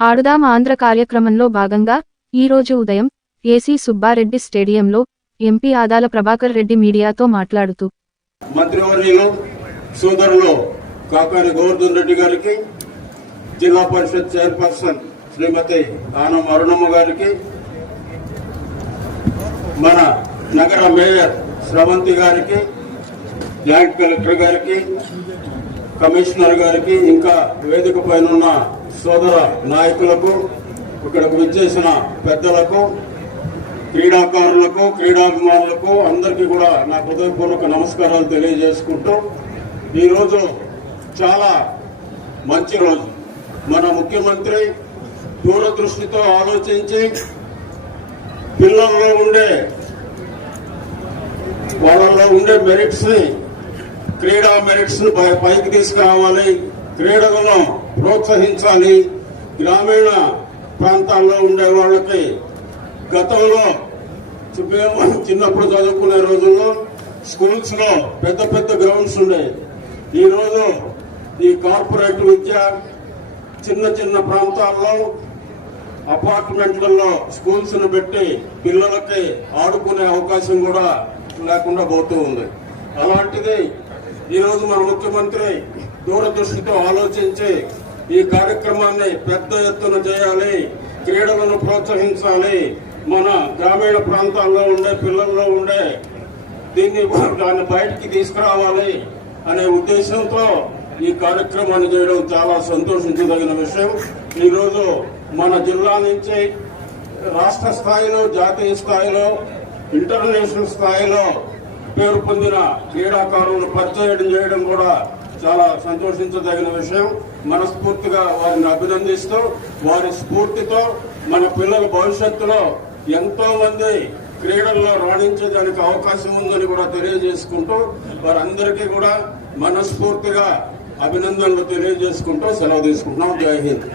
ఆడుదాం ఆంధ్ర కార్యక్రమంలో భాగంగా ఈరోజు ఉదయం ఏసీ సుబ్బారెడ్డి స్టేడియంలో ఎంపీ ఆదాల ప్రభాకర్ రెడ్డి మీడియాతో మాట్లాడుతూ మంత్రివర్యులు సోదరులు కాకాని గోవర్ధన్ రెడ్డి గారికి జిల్లా పరిషత్ చైర్పర్సన్ శ్రీమతి ఆనం అరుణమ్మ గారికి మన నగర మేయర్ స్రవంతి గారికి జాయింట్ కలెక్టర్ గారికి కమిషనర్ గారికి ఇంకా వేదిక పైన ఉన్న సోదర నాయకులకు ఇక్కడకు విచ్చేసిన పెద్దలకు క్రీడాకారులకు క్రీడాభిమానులకు అందరికీ కూడా నా హృదయపూర్వక నమస్కారాలు తెలియజేసుకుంటూ ఈరోజు చాలా మంచి రోజు. మన ముఖ్యమంత్రి దూరదృష్టితో ఆలోచించి పిల్లల్లో ఉండే వాళ్ళల్లో ఉండే మెరిట్స్ని క్రీడా మెరిట్స్ పై- పైకి తీసుకురావాలి. క్రీడలను ప్రోత్సహించాలి. గ్రామీణ ప్రాంతాల్లో ఉండే వాళ్ళకి గతంలో మేము చిన్నప్పుడు చదువుకునే రోజుల్లో స్కూల్స్లో పెద్ద పెద్ద గ్రౌండ్స్ ఉండేవి ఈరోజు ఈ కార్పొరేట్ విద్య చిన్న చిన్న ప్రాంతాల్లో అపార్ట్మెంట్లలో స్కూల్స్ను పెట్టి పిల్లలకి ఆడుకునే అవకాశం కూడా లేకుండా పోతూ ఉంది. అలాంటిది ఈరోజు మన ముఖ్యమంత్రి దూరదృష్టితో ఆలోచించి ఈ కార్యక్రమాన్ని పెద్ద ఎత్తున చేయాలి క్రీడలను ప్రోత్సహించాలి. మన గ్రామీణ ప్రాంతాల్లో ఉండే పిల్లల్లో ఉండే దీన్ని దాన్ని బయటికి తీసుకురావాలి అనే ఉద్దేశంతో ఈ కార్యక్రమాన్ని చేయడం చాలా సంతోషించదగిన విషయం. ఈరోజు మన జిల్లా నుంచి రాష్ట్ర స్థాయిలో జాతీయ స్థాయిలో ఇంటర్నేషనల్ స్థాయిలో పేరు పొందిన క్రీడాకారులను పరిచయం చేయడం కూడా చాలా సంతోషించదగిన విషయం. మనస్ఫూర్తిగా వారిని అభినందిస్తూ వారి స్ఫూర్తితో మన పిల్లల భవిష్యత్తులో ఎంతో మంది క్రీడల్లో రాణించేదానికి అవకాశం ఉందని కూడా తెలియజేసుకుంటూ వారందరికీ కూడా మనస్ఫూర్తిగా అభినందనలు తెలియజేసుకుంటూ సెలవు తీసుకుంటున్నాం. జై హింద్.